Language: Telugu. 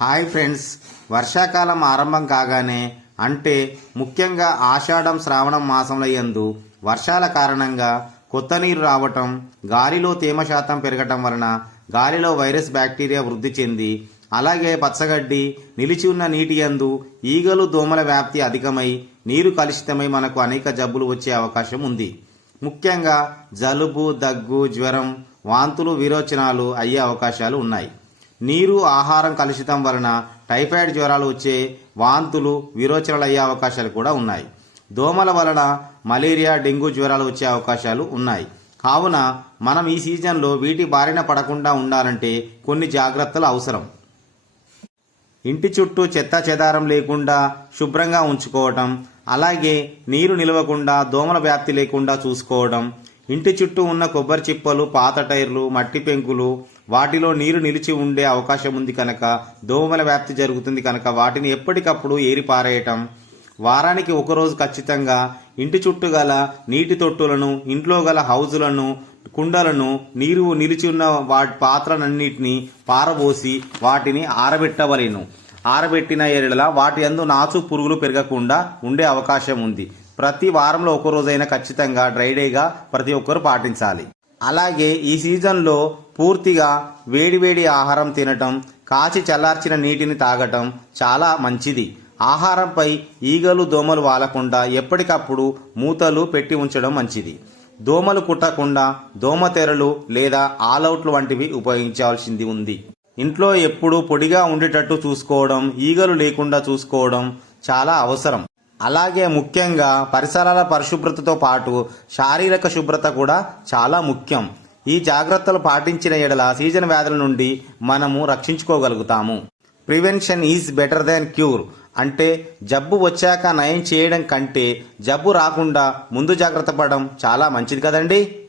హాయ్ ఫ్రెండ్స్ వర్షాకాలం ఆరంభం కాగానే అంటే ముఖ్యంగా ఆషాఢం శ్రావణం మాసంలో ఎందు వర్షాల కారణంగా కొత్త నీరు రావటం గాలిలో తేమ శాతం పెరగటం వలన గాలిలో వైరస్ బ్యాక్టీరియా వృద్ధి చెంది అలాగే పచ్చగడ్డి నిలిచి ఉన్న నీటి యందు ఈగలు దోమల వ్యాప్తి అధికమై నీరు కలుషితమై మనకు అనేక జబ్బులు వచ్చే అవకాశం ఉంది. ముఖ్యంగా జలుబు దగ్గు జ్వరం వాంతులు విరోచనాలు అయ్యే అవకాశాలు ఉన్నాయి. నీరు ఆహారం కలుషితం వలన టైఫాయిడ్ జ్వరాలు వచ్చే వాంతులు విరోచనలయ్యే అవకాశాలు కూడా ఉన్నాయి. దోమల వలన మలేరియా డెంగ్యూ జ్వరాలు వచ్చే అవకాశాలు ఉన్నాయి. కావున మనం ఈ సీజన్లో వీటి బారిన పడకుండా ఉండాలంటే కొన్ని జాగ్రత్తలు అవసరం. ఇంటి చుట్టూ చెత్త చెదారం లేకుండా శుభ్రంగా ఉంచుకోవటం అలాగే నీరు నిలవకుండా దోమల వ్యాప్తి లేకుండా చూసుకోవడం ఇంటి చుట్టూ ఉన్న కొబ్బరి చిప్పలు పాత టైర్లు మట్టి పెంకులు వాటిలో నీరు నిలిచి ఉండే అవకాశం ఉంది కనుక దోమల వ్యాప్తి జరుగుతుంది కనుక వాటిని ఎప్పటికప్పుడు ఏరిపారేయటం వారానికి ఒకరోజు ఖచ్చితంగా ఇంటి చుట్టూ గల నీటి తొట్టులను ఇంట్లో గల హౌజులను కుండలను నీరు నిలిచి ఉన్న వాటి పాత్రలన్నిటిని పారబోసి వాటిని ఆరబెట్టవలేను. ఆరబెట్టిన ఎడల వాటి అందు నాచు పురుగులు పెరగకుండా ఉండే అవకాశం ఉంది. ప్రతి వారంలో ఒక రోజైనా ఖచ్చితంగా డ్రై డేగా ప్రతి ఒక్కరు పాటించాలి. అలాగే ఈ సీజన్లో పూర్తిగా వేడివేడి ఆహారం తినటం కాచి చల్లార్చిన నీటిని తాగటం చాలా మంచిది. ఆహారంపై ఈగలు దోమలు వాలకుండా ఎప్పటికప్పుడు మూతలు పెట్టి ఉంచడం మంచిది. దోమలు కుట్టకుండా దోమతెరలు లేదా ఆల్అవుట్లు వంటివి ఉపయోగించాల్సింది ఉంది. ఇంట్లో ఎప్పుడూ పొడిగా ఉండేటట్టు చూసుకోవడం ఈగలు లేకుండా చూసుకోవడం చాలా అవసరం. అలాగే ముఖ్యంగా పరిసరాల పరిశుభ్రతతో పాటు శారీరక శుభ్రత కూడా చాలా ముఖ్యం. ఈ జాగ్రత్తలు పాటించిన ఎడల సీజన్ వ్యాధుల నుండి మనము రక్షించుకోగలుగుతాము. Prevention is better than cure. అంటే జబ్బు వచ్చాక నయం చేయడం కంటే జబ్బు రాకుండా ముందు జాగ్రత్త పడడం చాలా మంచిది కదండి?